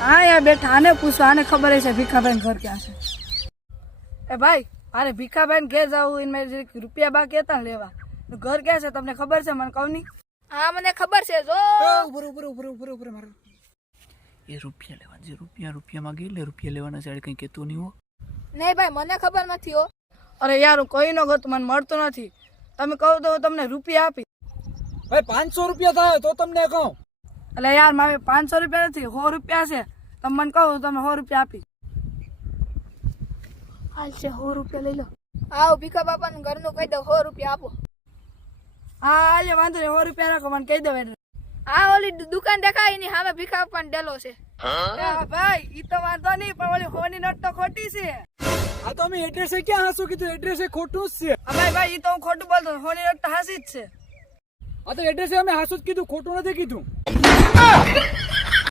હા યાર બેઠા આને પૂછો, આને ખબર હશે ભીખાભાઈ ઘર ક્યાં છે. એ ભાઈ અરે ભીખાભાઈ ઘેર જવું એને રૂપિયા બાકી હતા ને લેવા, ઘર ક્યાં છે તમને ખબર છે? મને કહું નહીં. હા મને ખબર છે. જો ઉપર મારો એ રૂપિયા લેવા જે રૂપિયામાં ગઈ લે રૂપિયા લેવાના છે કઈ કેતું નહીં હો. નહીં ભાઈ મને ખબર નથી હો. અરે યાર હું કઈ ન ગતું, મને મળતું નથી. તમે કહો તો હું તમને રૂપિયા આપી. ભાઈ 500 રૂપિયા થાય તો તમને કહું. એટલે યાર મારે 500 રૂપિયા નથી, 100 રૂપિયા છે. તમે મને કહો તમે 100 રૂપિયા આપી. હાલ છે 100 રૂપિયા લઈ લો. આવો ભીખા બાપાનું ઘરનું કહી દો 100 રૂપિયા આપો. હા હાલે વાંધો નહીં, 100 રૂપિયા રાખો, મને કહી દો એટલે. આ ઓલી દુકાન દેખાય ની સામે ભીખા બાપાનો ડેલો છે. ભાઈ ઈ તો વાંધો નહીં, પણ ઓલી 100 ની નોટ તો ખોટી છે. આ તો અમે એડ્રેસ ક્યાં હાસું કીધું, એડ્રેસ ખોટું જ છે. ભાઈ ઈ તો હું ખોટું બોલતો, 100 ની નોટ તો હાસી જ છે. આ તો એડ્રેસ અમે હાસું જ કીધું, ખોટું નથી કીધું.